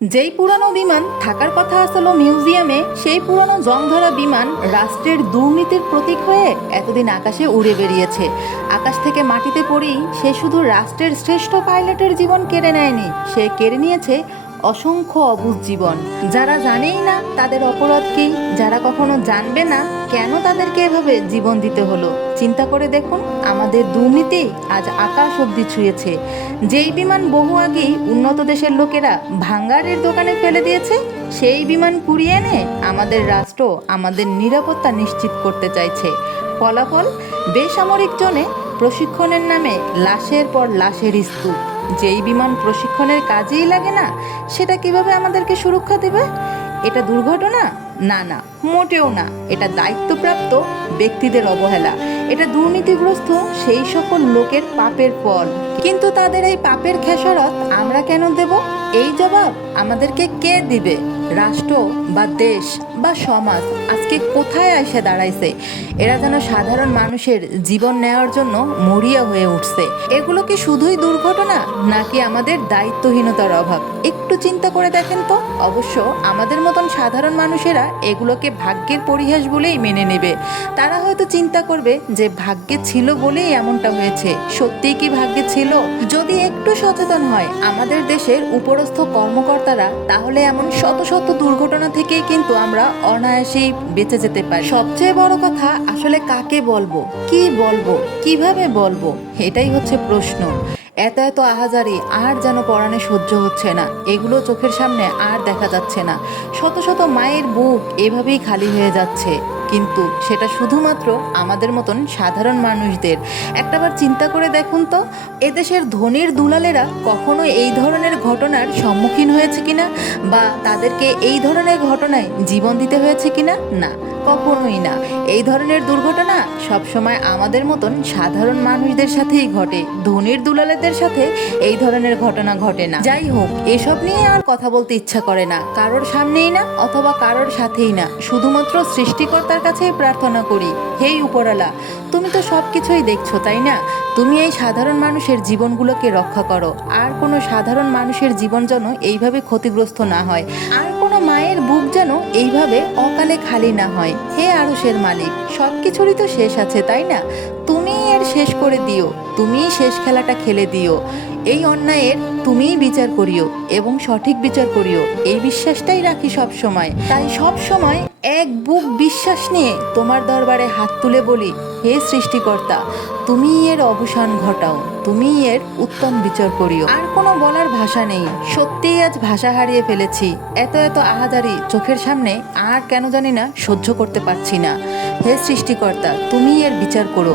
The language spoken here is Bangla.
যেই পুরানো বিমান থাকার কথা আসলো মিউজিয়ামে, সেই পুরানো জংধরা বিমান রাষ্ট্রের দুর্নীতির প্রতীক হয়ে এতদিন আকাশে উড়ে বেরিয়েছে। আকাশ থেকে মাটিতে পড়েই সে শুধু রাষ্ট্রের শ্রেষ্ঠ পাইলটের জীবন কেড়ে নেয়নি, সে কেড়ে নিয়েছে অসংখ্য অবুঝ জীবন। যারা জানেই না তাদের অপরাধ কি, যারা কখনো জানবে না কেন তাদেরকে এভাবে জীবন দিতে হলো। চিন্তা করে দেখুন, আমাদের দুর্নীতি আজ আকাশ অবধি ছুঁয়েছে। যেই বিমান বহু আগেই উন্নত দেশের লোকেরা ভাঙ্গারের দোকানে ফেলে দিয়েছে, সেই বিমান কুড়িয়ে এনে আমাদের রাষ্ট্র আমাদের নিরাপত্তা নিশ্চিত করতে চাইছে। ফলাফল, বেসামরিক জনে প্রশিক্ষণের নামে লাশের পর লাশের স্তূপ। যেই বিমান প্রশিক্ষণের কাজেই লাগে না, সেটা কিভাবে আমাদেরকে সুরক্ষা দেবে? এটা দুর্ঘটনা? না না, মোটেও না। এটা দায়িত্বপ্রাপ্ত ব্যক্তিদের অবহেলা। এটা দুর্নীতিগ্রস্ত সেই সকল লোকের পাপের ফল। কিন্তু তাদের এই পাপের খেসারত আমরা কেন দেব? এই জবাব আমাদেরকে কে দিবে? রাষ্ট্র বা দেশ বা সমাজ আজকে কোথায় এসে দাঁড়াইছে? এরা যেন সাধারণ মানুষের জীবন নেওয়ার জন্য মরিয়া হয়ে উঠছে। এগুলো কি শুধুই দুর্ঘটনা, নাকি আমাদের দায়িত্বহীনতার অভাব? একটু চিন্তা করে দেখেন তো। অবশ্য আমাদের মতন সাধারণ মানুষেরা এগুলোকে ভাগ্যের পরিহাস বলেই মেনে নেবে। তারা হয়তো চিন্তা করবে যে ভাগ্যে ছিল বলেই এমনটা হয়েছে। সত্যিই কি ভাগ্যে ছিল? যদি একটু সচেতন হয় আমাদের দেশের উপরস্থ কর্মকর্তারা, তাহলে এমন শত শত দুর্ঘটনা থেকেই কিন্তু আমরা অনায়াসেই বেঁচে যেতে পারি। সবচেয়ে বড় কথা, আসলে কাকে বলবো, কি বলবো, কিভাবে বলবো, এটাই হচ্ছে প্রশ্ন। এত এত আহাজারি আর যেন পরাণে সহ্য হচ্ছে না। এগুলো চোখের সামনে আর দেখা যাচ্ছে না। শত শত মায়ের বুক এভাবেই খালি হয়ে যাচ্ছে, কিন্তু সেটা শুধুমাত্র আমাদের মতন সাধারণ মানুষদের। একটাবার চিন্তা করে দেখুন তো, এদেশের ধনীর দুলালেরা কখনো এই ধরনের ঘটনার সম্মুখীন হয়েছে কিনা, বা তাদেরকে এই ধরনের ঘটনায় জীবন দিতে হয়েছে কিনা? না, কখনোই না। এই ধরনের দুর্ঘটনা সবসময় আমাদের মতন সাধারণ মানুষদের সাথেই ঘটে। ধনীর দুলালেদের সাথে এই ধরনের ঘটনা ঘটে না। যাই হোক, এসব নিয়ে আর কথা বলতে ইচ্ছা করে না, কারোর সামনেই না অথবা কারোর সাথেই না। শুধুমাত্র সৃষ্টিকর্তার কাছেই প্রার্থনা করি, হেই উপরওয়ালা, তুমি তো সব কিছুই দেখছো, তাই না? তুমি এই সাধারণ মানুষের জীবনগুলোকে রক্ষা করো। আর কোনো সাধারণ মানুষের জীবন যেন এইভাবে ক্ষতিগ্রস্ত না হয়, আর কোনো মায়ের বুক যেন এইভাবে অকালে খালি না হয়। হে আরশের মালিক, সব কিছুরই তো শেষ আছে, তাই না? তুমিই এর শেষ করে দিও, তুমিই শেষ খেলাটা খেলে দিও। এই অন্যায়ের তুমিই বিচার করিও এবং সঠিক বিচার করিও, এই বিশ্বাসটাই রাখি সব সময়। তাই সব সময় এক বুক বিশ্বাস নিয়ে তোমার দরবারে হাত তুলে বলি, হে সৃষ্টিকর্তা, তুমিই এর অবসান ঘটাও, তুমিই এর উত্তম বিচার করিও। আর কোনো বলার ভাষা নেই। সত্যিই আজ ভাষা হারিয়ে ফেলেছি। এত এত আহাজারি চোখের সামনে আর কেন জানি না সহ্য করতে পারছি না। হে সৃষ্টিকর্তা, তুমিই এর বিচার করো।